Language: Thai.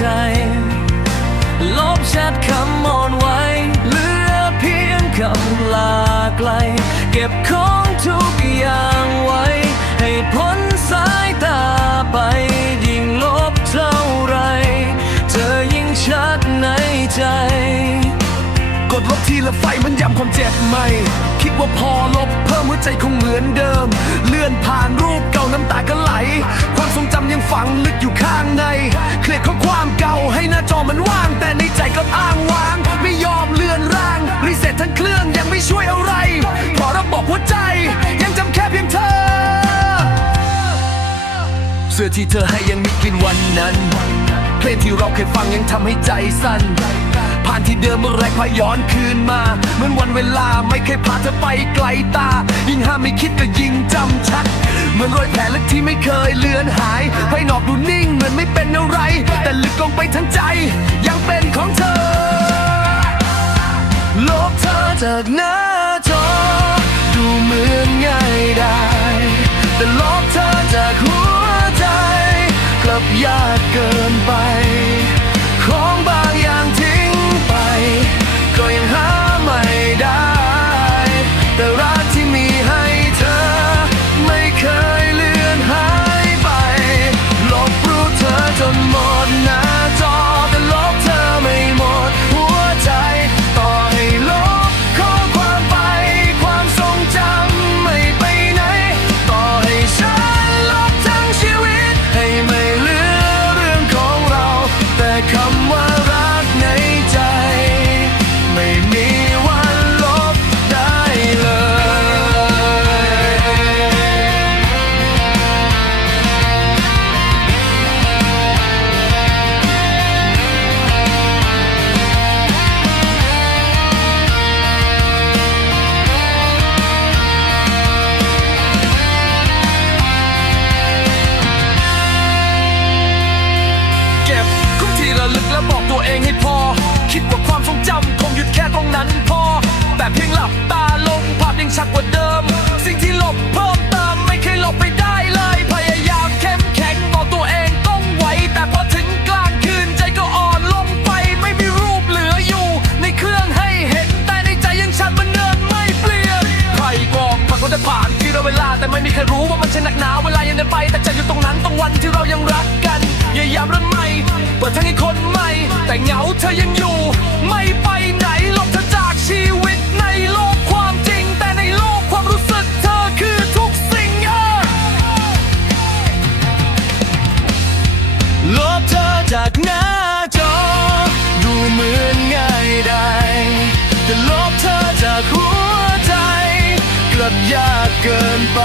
ใจ ลบแชทคำอ่อนไหวเหลือเพียงคำลาไกล เก็บของทุกอย่างไว้ ให้พ้นสายตาไป ยิ่งลบเท่าไร เธอยิ่งชัดในใจ กดลบทีละไฟมันย้ำความเจ็บใหม่คิดว่าพอลบเพิ่มหัวใจคงเหมือนเดิม เลื่อนผ่านรูปเก่าน้ำตาก็ไหล ความทรงจำยังฝังลึกอยู่ข้างใน ที่เธอให้ยังมีกลิ่นวันนั้น เพลงที่เราเคยฟังยังทำให้ใจสั่น ผ่านที่เดิมเมื่อไรพาย้อนคืนมา เหมือนวันเวลาไม่เคยพาเธอไปไกลตา ยิ่งห้ามไม่คิดก็ยิ่งจำชัด เหมือนรอยแผลลึกที่ไม่เคยเลือนหายภายนอกดูนิ่งเหมือนไม่เป็นอะไร แต่ลึกลงไปทั้งใจ ยังเป็นของเธอ โลบเธอจากหน้น ยากเกินไป เพียงหลับตาลงภาพยังชัดกว่าเดิม สิ่งที่หลบเพิ่มเติมไม่เคยหลบไปได้เลย พยายามเข้มแข็งบอกตัวเองต้องไหว แต่พอถึงกลางคืนใจก็อ่อนลงไป ไม่มีรูปเหลืออยู่ ในเครื่องให้เห็น แต่ในใจยังชัดเหมือนเดิมไม่เปลี่ยน ใครบอกผ่านก็ได้ผ่านที่เราเวลา แต่ไม่มีใครรู้ว่ามันใช่หนักหนาเวลายังเดินไป แต่ใจอยู่ตรงนั้นตรงวันที่เรายังรักกันอย่ายามเริ่มใหม่เปิดทางให้คนใหม่ แต่เหงาเธอยังอยู่ ไม่ไปไหนับยากเกินไป